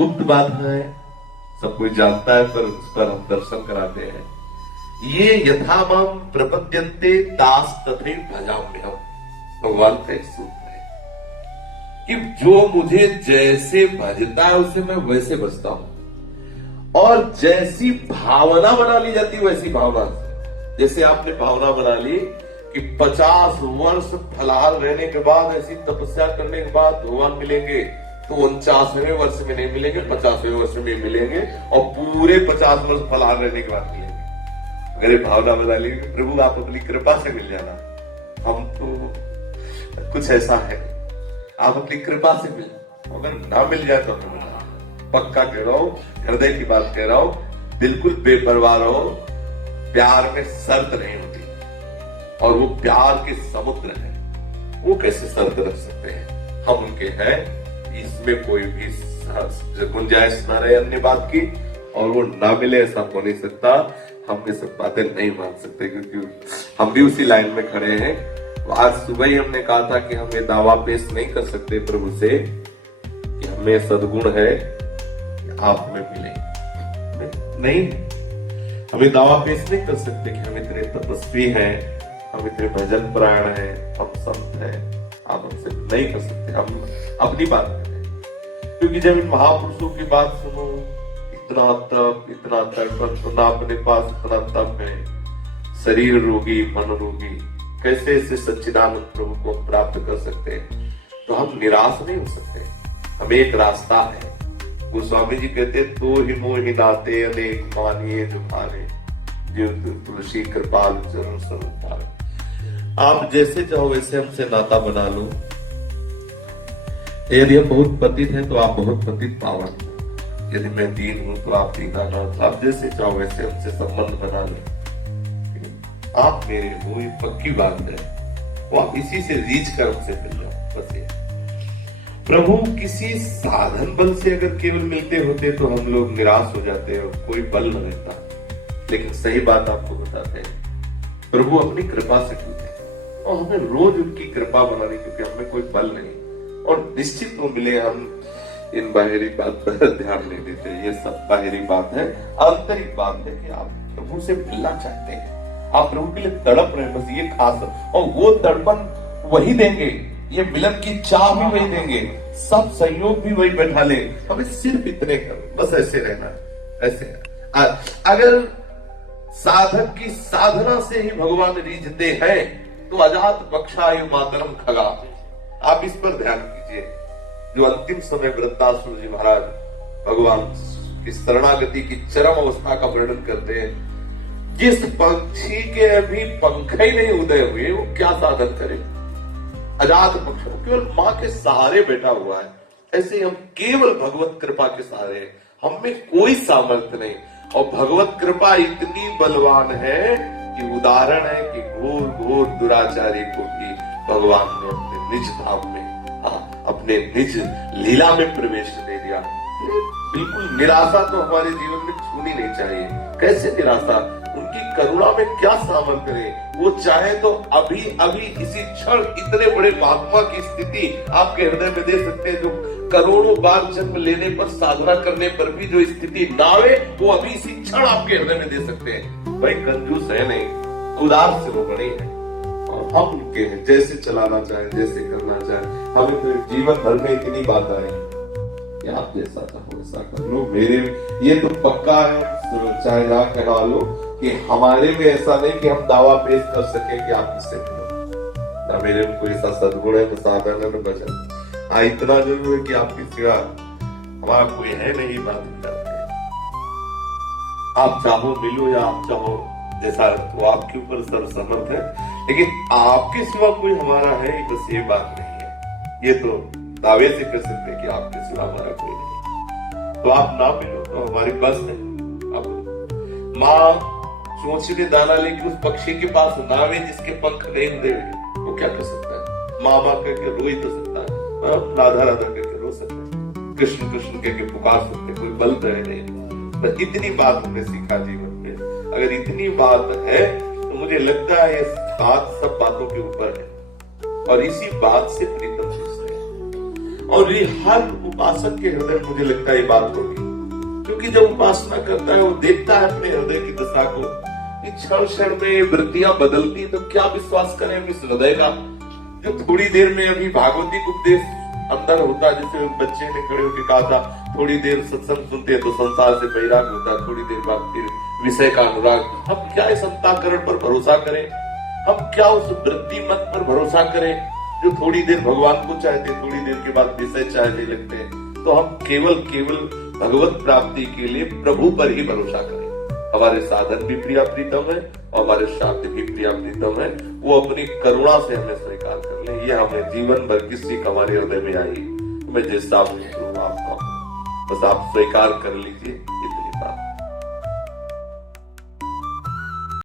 गुप्त बात है, सब कोई जानता है, पर उस पर हम दर्शन कराते हैं। ये यथा माम प्रपद्यन्ते दास तथैव भजाम्यहम्। भगवान का एक सूत्र है कि जो मुझे जैसे भजता है उससे मैं वैसे बचता हूं, और जैसी भावना बना ली जाती है वैसी भावना से। जैसे आपने भावना बना ली कि 50 वर्ष फलाहार रहने के बाद, ऐसी तपस्या करने के बाद भगवान मिलेंगे, तो 49वें वर्ष में नहीं मिलेंगे, 50वें वर्ष में मिलेंगे, और पूरे 50 वर्ष फलाहार रहने के बाद मिलेंगे। अगर ये भावना बना ली प्रभु आप अपनी कृपा से मिल जाना, हम तो कुछ ऐसा है, आप अपनी कृपा से मिल, अगर ना मिल जाए तो हमें मिलना। पक्का कह रहा हूं, हृदय की बात कह रहा हूं, बिल्कुल बेपरवाह रहो। प्यार में शर्त नहीं होती, और वो प्यार के समुद्र है, वो कैसे शर्त रख सकते हैं? हम उनके हैं, इसमें कोई भी गुंजाइश ना रहे अन्य बात की, और वो ना मिले ऐसा हो नहीं सकता। हम ये सब बातें नहीं मान सकते, क्योंकि हम भी उसी लाइन में खड़े हैं। आज सुबह ही हमने कहा था कि हम ये दावा पेश नहीं कर सकते प्रभु से कि हमें सद्गुण है कि आप हमें मिले, नहीं, हमें दावा पेश नहीं कर सकते कि हम इतने तपस्वी हैं, हम इतने भजन परायण हैं, हम संत हैं। आप हमसे नहीं कर सकते, हम अपनी बात करते हैं। क्योंकि जब इन महापुरुषों की बात सुनो, इतना तप, इतना तर्पण, सुना अपने पास इतना तप है, शरीर रोगी मन रोगी, कैसे इसे सच्चिदानंद प्रभु को हम प्राप्त कर सकते हैं? तो हम निराश नहीं हो सकते। हमें एक रास्ता है। गोस्वामी जी कहते, तो ही मोहि नाते अनेक मानिए जुभाने, जो तुलसी कृपाल चरण सरोज। आप जैसे चाहो वैसे हमसे नाता बना लो। यदि हम बहुत पतित हैं तो आप बहुत पतित पावन, यदि मैं दीन हूं तो आप दीनानाथ। आप जैसे चाहो वैसे हमसे संबंध बना लो। आप मेरे हो, ये पक्की बात है। वो आप इसी से रीच कर हमसे मिल जाओ, बस ये। प्रभु किसी साधन बल से अगर केवल मिलते होते तो हम लोग निराश हो जाते और कोई बल न रहता। लेकिन सही बात आपको बताते हैं, प्रभु अपनी कृपा से मिलते हैं, और हमें रोज उनकी कृपा बनानी, क्योंकि हमें कोई बल नहीं। और निश्चित तो मिले, हम इन बाहरी बात पर ध्यान नहीं देते। ये सब बाहरी बात है। आंतरिक बात है कि आप प्रभु से मिलना चाहते हैं, आप प्रभु के लिए तड़प रहे हैं, बस ये खास। और वो तड़पन वही देंगे, ये मिलन की चाह भी वही देंगे, सब सहयोग भी वही बैठा ले। हमें सिर्फ इतने कर, बस ऐसे रहना, ऐसे। अगर साधक की साधना से ही भगवान रीझते हैं तो अजात बख्शायु मातरम खगा। आप इस पर ध्यान कीजिए। जो अंतिम समय वृद्धासुर जी महाराज भगवान की शरणागति की चरम अवस्था का वर्णन करते हैं, जिस पंछी के अभी पंख ही नहीं उदय हुए वो क्या साधन करे? अजात पक्ष केवल मां के सहारे बैठा हुआ है। ऐसे हम केवल भगवत कृपा के सहारे हैं, हम में कोई सामर्थ्य नहीं। और भगवत कृपा इतनी बलवान है कि उदाहरण है कि घोर घोर दुराचारी को भी भगवान ने अपने निज धाम में, अपने निज लीला में प्रवेश दे दिया। बिल्कुल निराशा तो हमारे जीवन में छूनी नहीं चाहिए। कैसे निराशा? उनकी करुणा में क्या सामर्थ्य है। वो चाहे तो अभी अभी इसी क्षण इतने बड़े महात्मा की स्थिति आपके हृदय में दे सकते हैं, जो करोड़ों बार जन्म लेने पर, साधना करने पर भी जो स्थिति ना आवे, वो अभी इसी क्षण आपके हृदय में दे सकते हैं। भाई कंजूस है नहीं, उदार से वो बड़े हैं, और हम उनके हैं। जैसे चलाना चाहे, जैसे करना चाहे। हमें तो जीवन भर में इतनी बात आई कि आप जैसा चाहो वैसा कर लो। मेरे ये तो पक्का है, चाहे जहां कहा लो, कि हमारे में ऐसा नहीं कि हम दावा पेश कर सके कि आप इससे मिलो ना। मेरे में कोई ऐसा सद्गुण है तो साधन है, भजन। हाँ, इतना जरूर है कि आपकी सिवा हमारा कोई है नहीं। बात करते हैं, आप चाहो मिलो या आप चाहो जैसा, तो आपके ऊपर सर्वसमर्थ है। लेकिन आपके सिवा कोई हमारा है, बस ये बात नहीं है। ये तो दावे से कर सकते हैं कि आपके सिवा हमारा कोई नहीं। तो आप ना मिलो तो हमारी बस है। अब माँ चोंच में दाना लेके उस पक्षी के पास नावे जिसके पंख नहीं दे, वो क्या कर सकता है? मामा करके रो ही तो सकता है, राधा राधा करके रो सकता है, कृष्ण कृष्ण करके पुकार सकते, कोई बल तो है नहीं। तो इतनी बात हमने सीखा जीवन में। अगर इतनी बात है तो मुझे लगता है ये बात सब बातों के ऊपर है, और इसी बात से प्रीतम पूछते हैं। और ये हर उपासक के हृदय में मुझे लगता है ये बात होगी, क्योंकि जब उपासना करता है वो देखता है अपने हृदय की दशा को, क्षण क्षण में वृत्तियां बदलती, तो क्या विश्वास करें हम इस हृदय का जो थोड़ी देर में अभी भागवती उपदेश अंदर होता, जैसे बच्चे ने खड़े होकर कहा था, थोड़ी देर सत्संग सुनते हैं तो संसार से वैराग्य होता है, थोड़ी देर बाद फिर विषय का अनुराग। हम क्या इस अंतःकरण पर भरोसा करें, हम क्या उस वृत्ति मत पर भरोसा करें जो थोड़ी देर भगवान को चाहते, थोड़ी देर के बाद विषय चाहने लगते हैं। तो हम केवल भगवत प्राप्ति के लिए प्रभु पर ही भरोसा करें। हमारे साधन भी प्रिया प्रीतम है और हमारे शास्त्र भी प्रिया प्रीतम है, वो अपनी करुणा से हमें स्वीकार कर ले। ये हमें जीवन भर किसी हमारे हृदय में आई, मैं जिस हिसाब से आपका बस आप स्वीकार कर लीजिए।